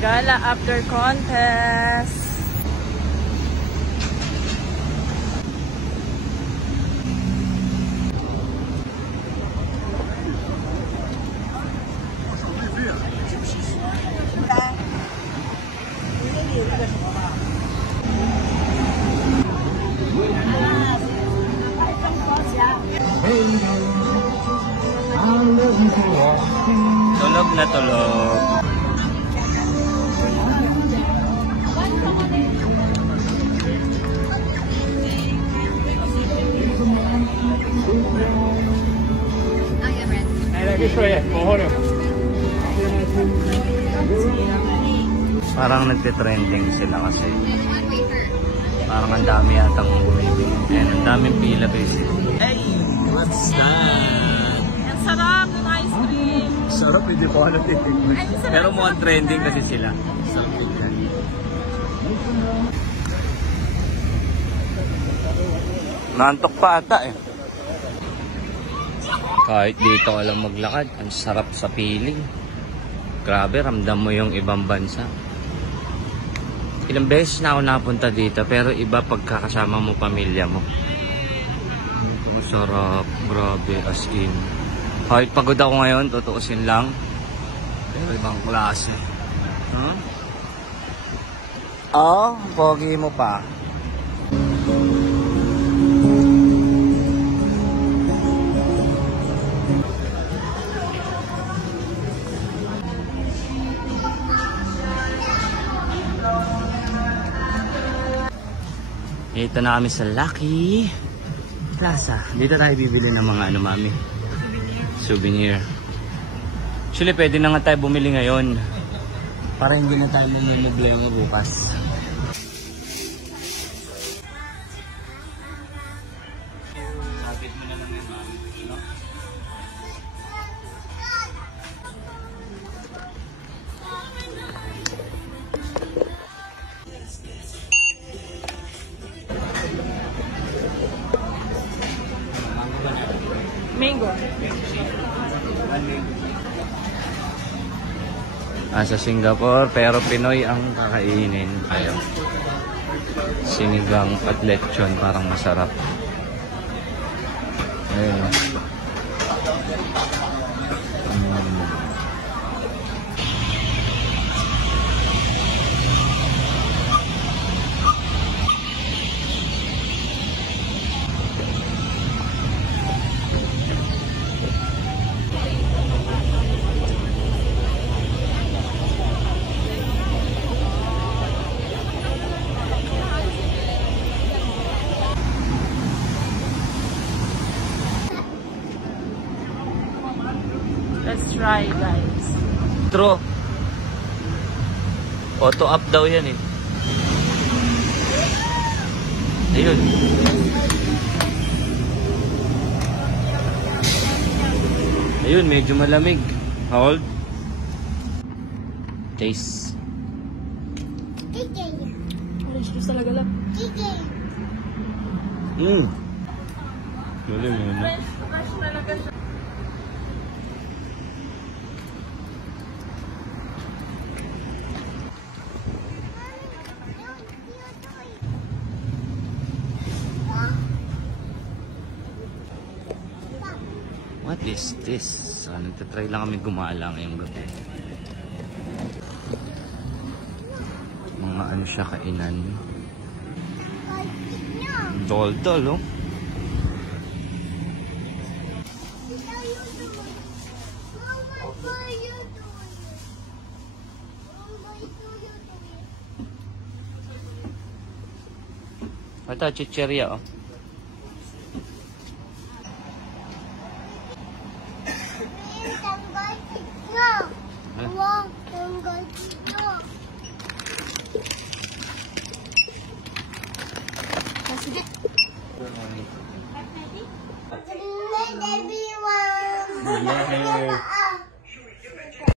Gala after contest. Tulog na tulog. Parang nagtitrending sila kasi parang ang dami yatang bumibili. Ayan, ang daming pila basically. Hey! What's that? Ang sarap ng ice cream. Sarap, hindi ko alam titignan. Pero mukhang trending kasi sila. Sarap yan. Nantok pa ata eh. Kahit dito ka lang maglakad, ang sarap sa piling. Grabe, ramdam mo yung ibang bansa. Ilang beses na ako napunta dito, pero iba pagkakasama mo pamilya mo. Ang sarap, grabe, as in. Kahit pagod ako ngayon, tutuusin lang. Pero ibang klase. Huh? Oh, pogi mo pa. Dito na kami sa Lucky Plaza. Dito tayo bibili ng mga ano, mami? Souvenir. Actually, pwede na nga tayo bumili ngayon. Para hindi na tayo mamumblema bukas. Sabit mo na lang yan, mami. No? Mango. Sa Singapore, pero Pinoy ang kakainin. Ayaw. Sinigang at lechon, parang masarap. Ayun. Let's try, guys. True. Auto up daw yan eh. Ayun. Ayun, medyo malamig. Hold. Taste. Delicious talaga lang. Galing yun. Fresh talaga siya. What is this? Nagtatry lang kami gumala ngayong gabi. Mga ano siya, kainan. Dol-dol, oh. Ito, chicheria, oh. Sige. Everyone.